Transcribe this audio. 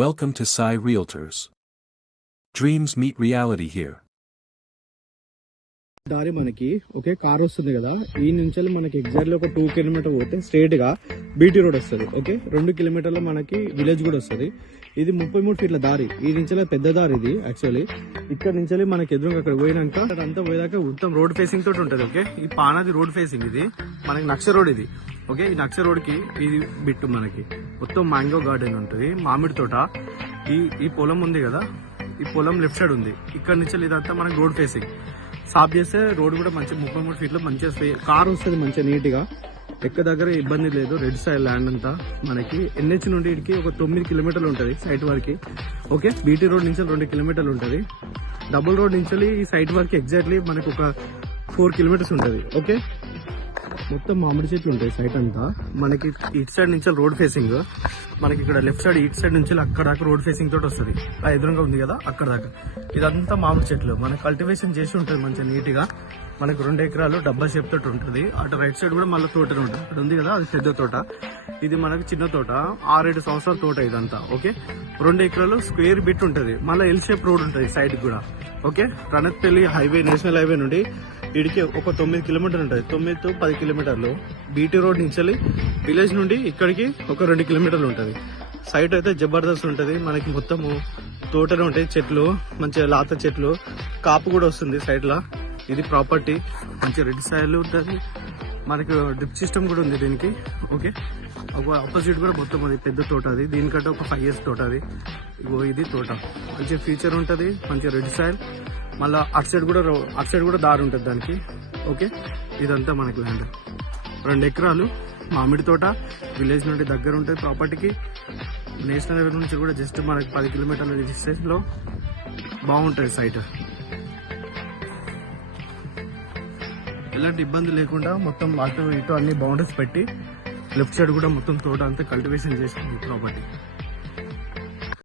Welcome to Sai Realtors. Dreams meet reality here. దారి మనకి okay car వస్తుంది కదా, ఈ నుంచి మనకి ఎగ్జాక్ట్లీ ఒక 2 కిలోమీటర్ పోతే స్ట్రేట్ గా బీటీ రోడ్ వస్తుంది. ఓకే 2 కిలోమీటర్ల మనకి విలేజ్ కూడా వస్తుంది. ఇది 33 ఫీట్ల దారి. ఈ నుంచి పెద్ద దారి ఇది యాక్చువల్లీ. ఇక్కడ నుంచి మనకి ఎదురుగా అక్కడ పోయినాక అంతా పోయేదాకా మొత్తం రోడ్ ఫేసింగ్ తోటి ఉంటుంది. ఓకే ఈ పానాది రోడ్ ఫేసింగ్, ఇది మనకి నక్ష రోడ్ ఇది. ఓకే ఈ నక్ష రోడ్ కి ఇది బిట్టు మనకి మొత్తం మ్యాంగో గార్డెన్ ఉంటుంది, మామిడి తోట. ఈ పొలం ఉంది కదా, ఈ పొలం లెఫ్ట్ సైడ్ ఉంది. ఇక్కడ నుంచి ఇదంతా మనకి రోడ్ ఫేసింగ్. సాఫ్ చేస్తే రోడ్ కూడా మంచి 33 ఫీట్లో మంచిగా కార్ వస్తుంది మంచిగా నీట్ గా. ఎక్క దగ్గర ఇబ్బంది లేదు. రెడ్ సైడ్ ల్యాండ్ అంతా మనకి ఎన్హెచ్ నుండి ఇడికి ఒక 9 కిలోమీటర్లు ఉంటుంది సైట్ వరకు. ఓకే బీటీ రోడ్ నుంచి 2 కిలోమీటర్లు ఉంటుంది. డబుల్ రోడ్ నుంచి ఈ సైట్ వరకు ఎగ్జాక్ట్లీ మనకి ఒక 4 కిలోమీటర్స్ ఉంటుంది. ఓకే మొత్తం మామిడి చెట్లు ఉంటాయి సైట్ అంతా. మనకి ఇటు సైడ్ నుంచి రోడ్ ఫేసింగ్, మనకి ఇక్కడ లెఫ్ట్ సైడ్ ఇటు సైడ్ నుంచి అక్కడ దాకా రోడ్ ఫేసింగ్ తోటి వస్తుంది. ఆ ఎదురుగా ఉంది కదా అక్కడ దాకా ఇదంతా మామిడి చెట్లు. మనకి కల్టివేషన్ చేసి ఉంటుంది మంచిగా నీట్ గా. మనకు 2 ఎకరాలు డబ్బా షేప్ తోటి ఉంటుంది. అటు రైట్ సైడ్ కూడా మళ్ళీ తోటనే ఉంటుంది. అక్కడ ఉంది కదా అది పెద్ద తోట, ఇది మనకి చిన్న తోట. 6-7 సంవత్సరాల తోట ఇదంతా. ఓకే 2 ఎకరాలు స్క్వేర్ బిట్ ఉంటుంది. మళ్ళీ ఎల్ షేప్ రోడ్ ఉంటుంది సైడ్ కూడా. ఓకే రణత్పల్లి హైవే, నేషనల్ హైవే నుండి ఇడికి ఒక 9 కిలోమీటర్లు ఉంటుంది. 9 to 10 కిలోమీటర్లు. బీటీ రోడ్ నుంచి విలేజ్ నుండి ఇక్కడికి ఒక 2 కిలోమీటర్లు ఉంటుంది. సైట్ అయితే జబర్దస్త్ ఉంటుంది. మనకి మొత్తము తోటలు ఉంటాయి, చెట్లు మంచిగా లాత చెట్లు, కాపు కూడా వస్తుంది సైడ్ లా. ఇది ప్రాపర్టీ మంచి రెడ్ సాయిల్ ఉంటుంది. మనకి డ్రిప్ సిస్టమ్ కూడా ఉంది దీనికి. ఓకే ఆపోజిట్ కూడా మొత్తం అది పెద్ద తోట. అది దీనికంటే ఒక 5 years తోట అది. ఇది తోట మంచి ఫీచర్ ఉంటుంది, మంచి రెడ్ సాయిల్. మళ్ళీ అటు సైడ్ కూడా దారి ఉంటుంది దానికి. ఓకే ఇదంతా మనకి ల్యాండ్ 2 ఎకరాలు మామిడి తోట. విలేజ్ నుండి దగ్గర ఉంటుంది ప్రాపర్టీకి. నేషనల్ హైవే నుంచి కూడా జస్ట్ మనకి 10 కిలోమీటర్ల డిస్టెన్స్ లో బాగుంటుంది సైట్. ఎలాంటి ఇబ్బంది లేకుండా మొత్తం అటు ఇటు అన్ని బౌండరీస్ పెట్టి లెఫ్ట్ సైడ్ కూడా మొత్తం తోట అంతా కల్టివేషన్ చేసింది ప్రాపర్టీ.